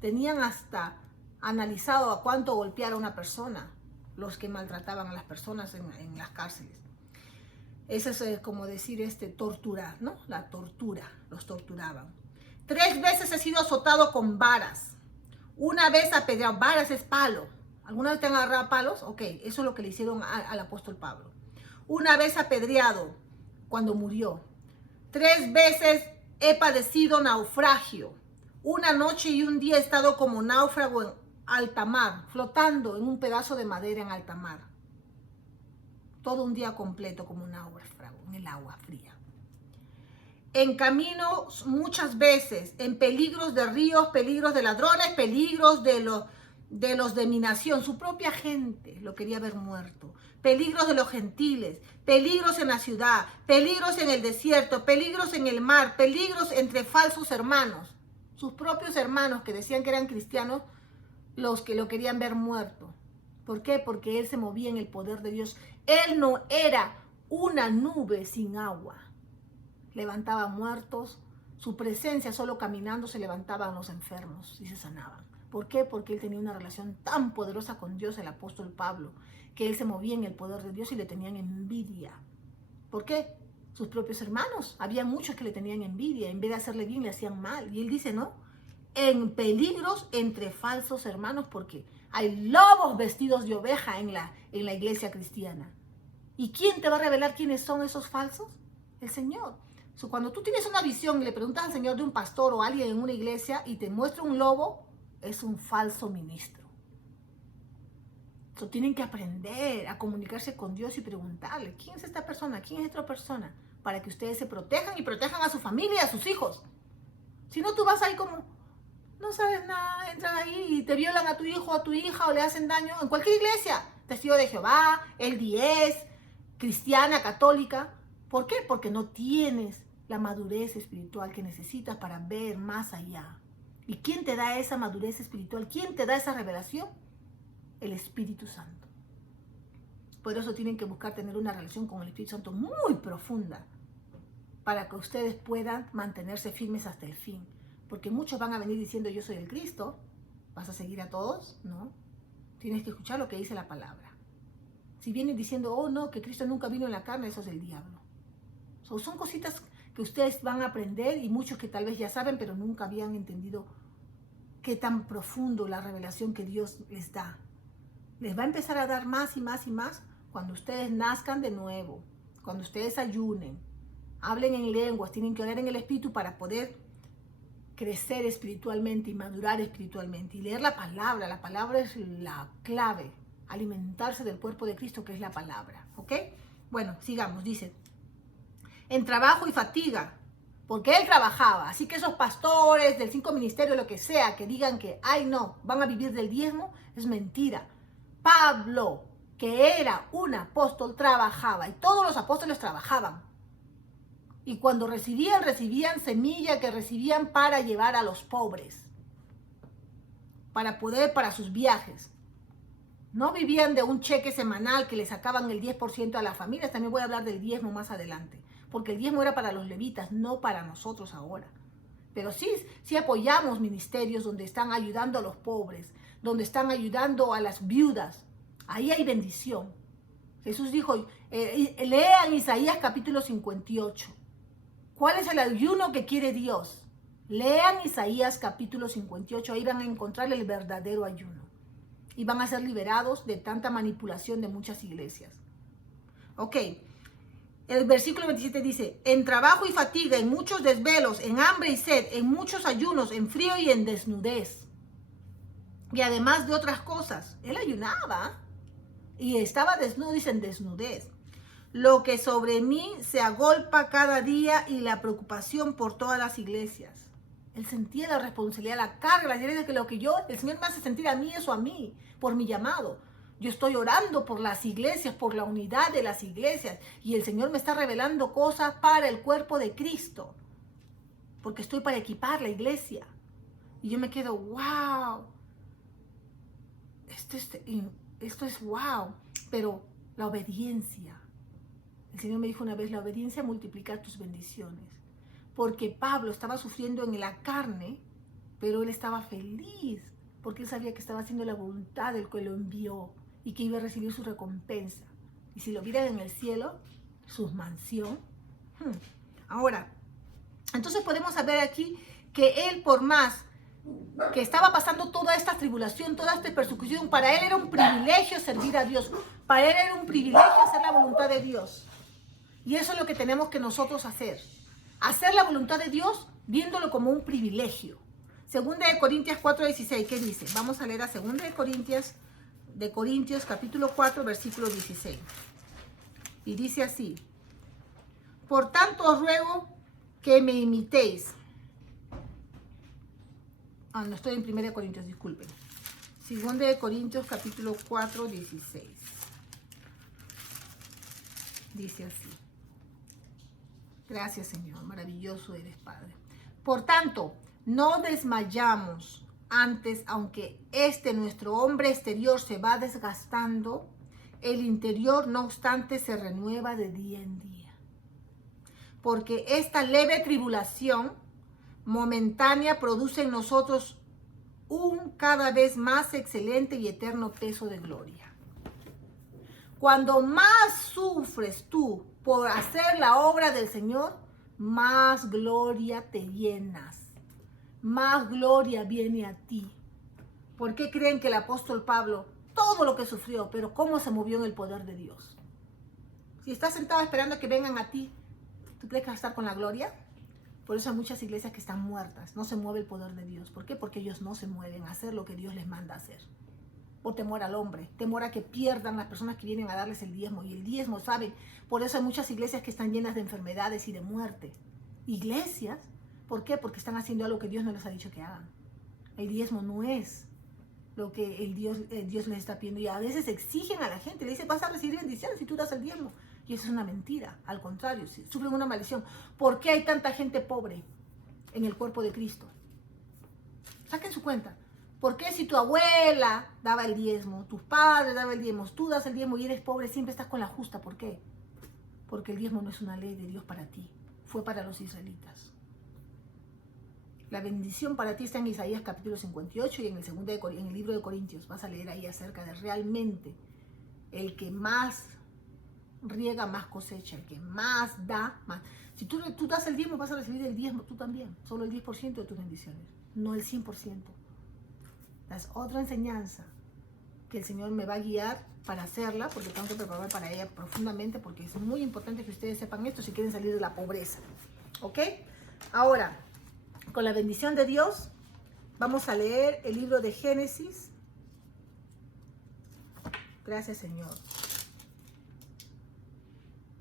tenían hasta analizado a cuánto golpear a una persona los que maltrataban a las personas en las cárceles. Eso es como decir torturar, ¿no? La tortura, los torturaban. 3 veces he sido azotado con varas. Una vez apedreado, varas es palo. ¿Alguna vez te han agarrado palos? Ok, eso es lo que le hicieron al apóstol Pablo. Una vez apedreado, cuando murió. 3 veces he padecido naufragio. Una noche y un día he estado como náufrago en alta mar, flotando en un pedazo de madera en alta mar. Todo un día completo como un náufrago en el agua fría. En camino muchas veces, en peligros de ríos, peligros de ladrones, peligros de los de mi nación. Su propia gente lo quería ver muerto. Peligros de los gentiles, peligros en la ciudad, peligros en el desierto, peligros en el mar, peligros entre falsos hermanos. Sus propios hermanos que decían que eran cristianos, los que lo querían ver muerto. ¿Por qué? Porque él se movía en el poder de Dios. Él no era una nube sin agua. Levantaba muertos. Su presencia, solo caminando, se levantaban los enfermos y se sanaban. ¿Por qué? Porque él tenía una relación tan poderosa con Dios, el apóstol Pablo, que él se movía en el poder de Dios y le tenían envidia. ¿Por qué? Sus propios hermanos. Había muchos que le tenían envidia. En vez de hacerle bien, le hacían mal. Y él dice, ¿no? En peligros entre falsos hermanos, porque hay lobos vestidos de oveja en la iglesia cristiana. ¿Y quién te va a revelar quiénes son esos falsos? El Señor. Cuando tú tienes una visión y le preguntas al Señor de un pastor o alguien en una iglesia y te muestra un lobo, es un falso ministro. Tienen que aprender a comunicarse con Dios y preguntarle, ¿quién es esta persona? ¿Quién es esta persona? Para que ustedes se protejan y protejan a su familia y a sus hijos. Si no, tú vas ahí como no sabes nada, entran ahí y te violan a tu hijo o a tu hija o le hacen daño en cualquier iglesia, testigo de Jehová, el 10, cristiana, católica. ¿Por qué? Porque no tienes la madurez espiritual que necesitas para ver más allá. ¿Y quién te da esa madurez espiritual? ¿Quién te da esa revelación? El Espíritu Santo. Por eso tienen que buscar tener una relación con el Espíritu Santo muy profunda para que ustedes puedan mantenerse firmes hasta el fin. Porque muchos van a venir diciendo yo soy el Cristo. ¿Vas a seguir a todos? No. Tienes que escuchar lo que dice la palabra. Si vienen diciendo, oh no, que Cristo nunca vino en la carne, eso es el diablo. Son cositas que ustedes van a aprender y muchos que tal vez ya saben, pero nunca habían entendido qué tan profundo la revelación que Dios les da. Les va a empezar a dar más y más y más cuando ustedes nazcan de nuevo, cuando ustedes ayunen, hablen en lenguas, tienen que orar en el Espíritu para poder crecer espiritualmente y madurar espiritualmente. Y leer la palabra es la clave, alimentarse del cuerpo de Cristo, que es la palabra, ¿ok? Bueno, sigamos, dice, en trabajo y fatiga, porque él trabajaba, así que esos pastores del 5 ministerios, lo que sea, que digan que, ay no, van a vivir del diezmo, es mentira. Pablo, que era un apóstol, trabajaba, y todos los apóstoles trabajaban. Y cuando recibían semilla que recibían para llevar a los pobres, para sus viajes. No vivían de un cheque semanal que le sacaban el 10% a las familias. También voy a hablar del diezmo más adelante, porque el diezmo era para los levitas, no para nosotros ahora. Pero sí apoyamos ministerios donde están ayudando a los pobres, donde están ayudando a las viudas. Ahí hay bendición. Jesús dijo, lean Isaías capítulo 58. ¿Cuál es el ayuno que quiere Dios? Lean Isaías capítulo 58, ahí van a encontrar el verdadero ayuno. Y van a ser liberados de tanta manipulación de muchas iglesias. Ok, el versículo 27 dice, en trabajo y fatiga, en muchos desvelos, en hambre y sed, en muchos ayunos, en frío y en desnudez. Y además de otras cosas, él ayunaba y estaba desnudo, dice en desnudez. Lo que sobre mí se agolpa cada día y la preocupación por todas las iglesias. Él sentía la responsabilidad, la carga, la iglesias, que el Señor me hace sentir a mí, eso a mí, por mi llamado. Yo estoy orando por las iglesias, por la unidad de las iglesias. Y el Señor me está revelando cosas para el cuerpo de Cristo. Porque estoy para equipar la iglesia. Y yo me quedo, wow. Esto es wow. Pero la obediencia. El Señor me dijo una vez, la obediencia multiplica tus bendiciones. Porque Pablo estaba sufriendo en la carne, pero él estaba feliz, porque él sabía que estaba haciendo la voluntad del que lo envió y que iba a recibir su recompensa. Y si lo vieran en el cielo, su mansión. Ahora, entonces podemos saber aquí que él, por más que estaba pasando toda esta tribulación, toda esta persecución, para él era un privilegio servir a Dios. Para él era un privilegio hacer la voluntad de Dios. Y eso es lo que tenemos que nosotros hacer. Hacer la voluntad de Dios viéndolo como un privilegio. Segunda de Corintios 4:16, ¿qué dice? Vamos a leer a Segunda de Corintios capítulo 4, versículo 16. Y dice así: por tanto os ruego que me imitéis. No estoy en 1 de Corintios, disculpen. Segunda de Corintios capítulo 4, 16. Dice así. Gracias, Señor. Maravilloso eres, Padre. Por tanto, no desmayamos. Antes, aunque nuestro hombre exterior se va desgastando, el interior, no obstante, se renueva de día en día. Porque esta leve tribulación momentánea produce en nosotros un cada vez más excelente y eterno peso de gloria. Cuando más sufres tú por hacer la obra del Señor, más gloria te llenas, más gloria viene a ti. ¿Por qué creen que el apóstol Pablo, todo lo que sufrió, pero cómo se movió en el poder de Dios? Si estás sentado esperando a que vengan a ti, ¿tú crees que vas a estar con la gloria? Por eso hay muchas iglesias que están muertas, no se mueve el poder de Dios. ¿Por qué? Porque ellos no se mueven a hacer lo que Dios les manda hacer. Por temor al hombre, temor a que pierdan las personas que vienen a darles el diezmo. Y el diezmo, ¿saben? Por eso hay muchas iglesias que están llenas de enfermedades y de muerte. Iglesias, ¿por qué? Porque están haciendo algo que Dios no les ha dicho que hagan. El diezmo no es lo que Dios les está pidiendo. Y a veces exigen a la gente, le dicen, vas a recibir bendición si tú das el diezmo. Y eso es una mentira. Al contrario, sufren una maldición. ¿Por qué hay tanta gente pobre en el cuerpo de Cristo? Saquen su cuenta. ¿Por qué si tu abuela daba el diezmo, tus padres daban el diezmo, tú das el diezmo y eres pobre, siempre estás con la justa? ¿Por qué? Porque el diezmo no es una ley de Dios para ti. Fue para los israelitas. La bendición para ti está en Isaías capítulo 58 y en el libro de Corintios. Vas a leer ahí acerca de realmente el que más riega, más cosecha, el que más da, más. Si tú das el diezmo, vas a recibir el diezmo tú también. Solo el 10% de tus bendiciones, no el 100%. Es otra enseñanza que el Señor me va a guiar para hacerla, porque tengo que prepararme para ella profundamente, porque es muy importante que ustedes sepan esto si quieren salir de la pobreza. ¿Ok? Ahora, con la bendición de Dios, vamos a leer el libro de Génesis. Gracias, Señor.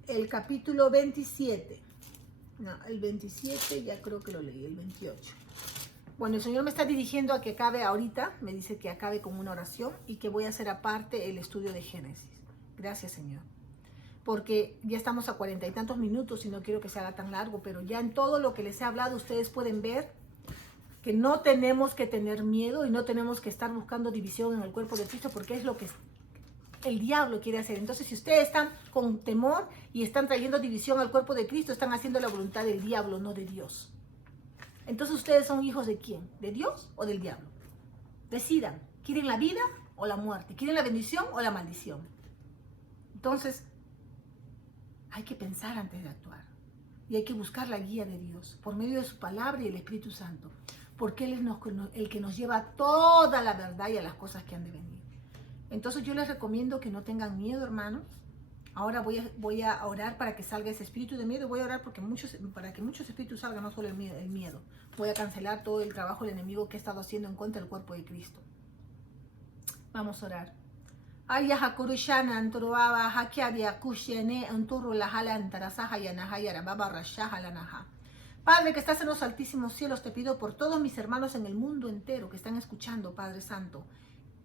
El capítulo 27. No, el 27 ya creo que lo leí, el 28. Bueno, el Señor me está dirigiendo a que acabe ahorita, me dice que acabe con una oración y que voy a hacer aparte el estudio de Génesis. Gracias, Señor. Porque ya estamos a 40 y tantos minutos y no quiero que se haga tan largo, pero ya en todo lo que les he hablado ustedes pueden ver que no tenemos que tener miedo y no tenemos que estar buscando división en el cuerpo de Cristo, porque es lo que el diablo quiere hacer. Entonces, si ustedes están con temor y están trayendo división al cuerpo de Cristo, están haciendo la voluntad del diablo, no de Dios. Entonces, ¿ustedes son hijos de quién? ¿De Dios o del diablo? Decidan, ¿quieren la vida o la muerte? ¿Quieren la bendición o la maldición? Entonces, hay que pensar antes de actuar. Y hay que buscar la guía de Dios por medio de su palabra y el Espíritu Santo. Porque Él es el que nos lleva a toda la verdad y a las cosas que han de venir. Entonces, yo les recomiendo que no tengan miedo, hermanos. Ahora voy a orar para que salga ese espíritu de miedo. Voy a orar para que muchos espíritus salgan, no solo el miedo. Voy a cancelar todo el trabajo del enemigo que he estado haciendo en contra del cuerpo de Cristo. Vamos a orar. Padre que estás en los altísimos cielos, te pido por todos mis hermanos en el mundo entero que están escuchando, Padre Santo,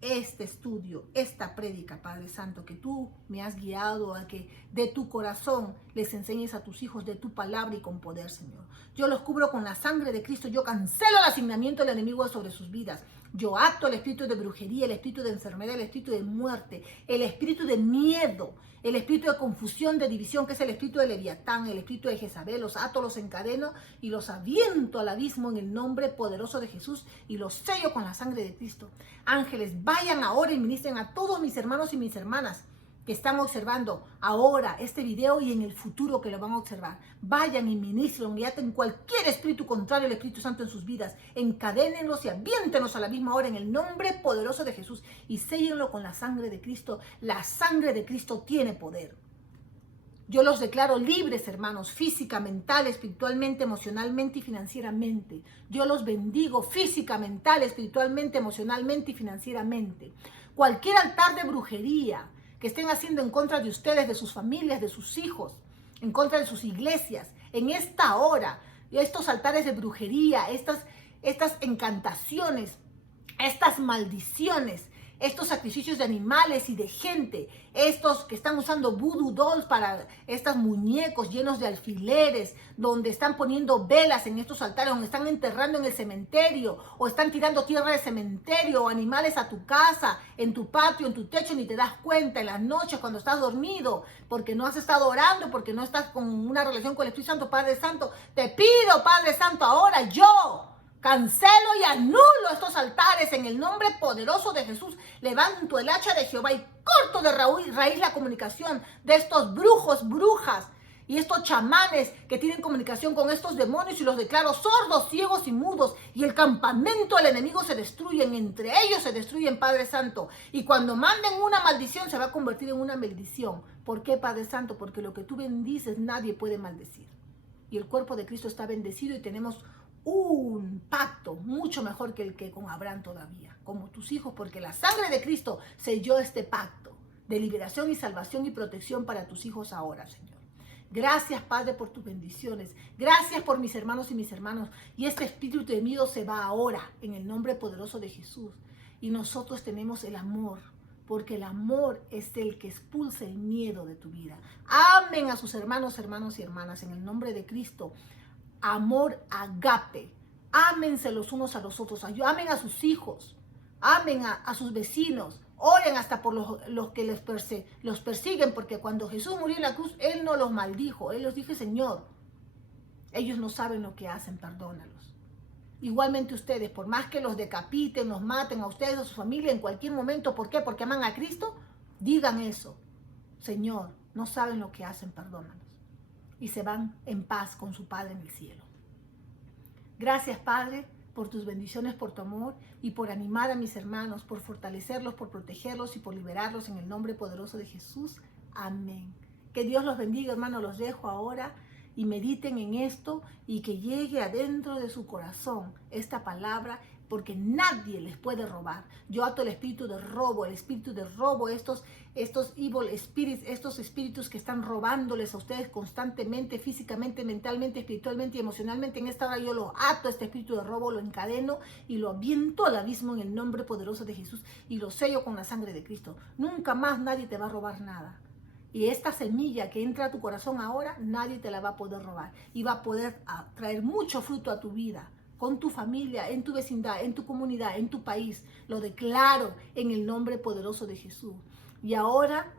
este estudio, esta prédica, Padre Santo, que tú me has guiado a que de tu corazón les enseñes a tus hijos de tu palabra y con poder, Señor. Yo los cubro con la sangre de Cristo, yo cancelo el asignamiento del enemigo sobre sus vidas. Yo ato el espíritu de brujería, el espíritu de enfermedad, el espíritu de muerte, el espíritu de miedo, el espíritu de confusión, de división, que es el espíritu de Leviatán, el espíritu de Jezabel. Los ato, los encadeno y los aviento al abismo en el nombre poderoso de Jesús y los sello con la sangre de Cristo. Ángeles, vayan ahora y ministren a todos mis hermanos y mis hermanas que están observando ahora este video y en el futuro que lo van a observar. Vayan y ministren y aten cualquier espíritu contrario al Espíritu Santo en sus vidas. Encadénenlos y aviéntenos a la misma hora en el nombre poderoso de Jesús y séllenlo con la sangre de Cristo. La sangre de Cristo tiene poder. Yo los declaro libres, hermanos, física, mental, espiritualmente, emocionalmente y financieramente. Yo los bendigo física, mental, espiritualmente, emocionalmente y financieramente. Cualquier altar de brujería que estén haciendo en contra de ustedes, de sus familias, de sus hijos, en contra de sus iglesias, en esta hora, estos altares de brujería, estas encantaciones, estas maldiciones, estos sacrificios de animales y de gente, estos que están usando voodoo dolls para estos muñecos llenos de alfileres, donde están poniendo velas en estos altares, donde están enterrando en el cementerio, o están tirando tierra de cementerio, o animales a tu casa, en tu patio, en tu techo, ni te das cuenta en las noches cuando estás dormido, porque no has estado orando, porque no estás con una relación con el Espíritu Santo. Padre Santo, te pido, Padre Santo, ahora yo cancelo y anulo estos altares en el nombre poderoso de Jesús. Levanto el hacha de Jehová y corto de raíz la comunicación de estos brujos, brujas y estos chamanes que tienen comunicación con estos demonios y los declaro sordos, ciegos y mudos. Y el campamento del enemigo se destruyen, entre ellos se destruyen, Padre Santo. Y cuando manden una maldición se va a convertir en una maldición. ¿Por qué, Padre Santo? Porque lo que tú bendices nadie puede maldecir. Y el cuerpo de Cristo está bendecido y tenemos un pacto mucho mejor que el que con Abraham todavía, como tus hijos, porque la sangre de Cristo selló este pacto de liberación y salvación y protección para tus hijos ahora, Señor. Gracias, Padre, por tus bendiciones. Gracias por mis hermanos y mis hermanos. Y este espíritu de miedo se va ahora en el nombre poderoso de Jesús. Y nosotros tenemos el amor, porque el amor es el que expulsa el miedo de tu vida. Amen a sus hermanos, hermanos y hermanas en el nombre de Cristo. Amor agape. Ámense los unos a los otros. Amen a sus hijos. Amen a sus vecinos. Oren hasta por los que los persiguen, porque cuando Jesús murió en la cruz, Él no los maldijo. Él los dijo, Señor, ellos no saben lo que hacen, perdónalos. Igualmente ustedes, por más que los decapiten, los maten a ustedes, a su familia, en cualquier momento, ¿por qué? Porque aman a Cristo, digan eso. Señor, no saben lo que hacen, perdónalos. Y se van en paz con su Padre en el cielo. Gracias, Padre, por tus bendiciones, por tu amor y por animar a mis hermanos, por fortalecerlos, por protegerlos y por liberarlos en el nombre poderoso de Jesús. Amén. Que Dios los bendiga, hermanos. Los dejo ahora y mediten en esto y que llegue adentro de su corazón esta palabra, porque nadie les puede robar. Yo ato el espíritu de robo, estos evil spirits, estos espíritus que están robándoles a ustedes constantemente, físicamente, mentalmente, espiritualmente y emocionalmente. En esta hora yo lo ato, este espíritu de robo, lo encadeno y lo aviento al abismo en el nombre poderoso de Jesús y lo sello con la sangre de Cristo. Nunca más nadie te va a robar nada. Y esta semilla que entra a tu corazón ahora, nadie te la va a poder robar. Y va a poder traer mucho fruto a tu vida, con tu familia, en tu vecindad, en tu comunidad, en tu país. Lo declaro en el nombre poderoso de Jesús. Y ahora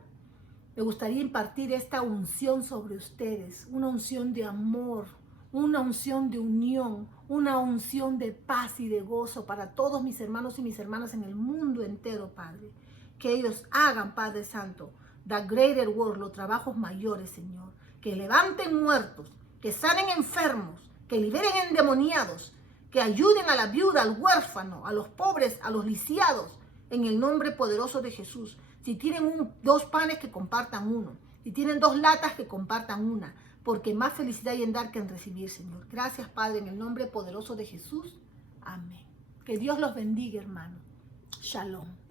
me gustaría impartir esta unción sobre ustedes. Una unción de amor, una unción de unión, una unción de paz y de gozo para todos mis hermanos y mis hermanas en el mundo entero, Padre. Que ellos hagan, Padre Santo, the greater work, los trabajos mayores, Señor. Que levanten muertos, que sanen enfermos, que liberen endemoniados, que ayuden a la viuda, al huérfano, a los pobres, a los lisiados, en el nombre poderoso de Jesús. Si tienen 2 panes, que compartan uno. Si tienen 2 latas, que compartan una. Porque más felicidad hay en dar que en recibir, Señor. Gracias, Padre, en el nombre poderoso de Jesús. Amén. Que Dios los bendiga, hermano. Shalom.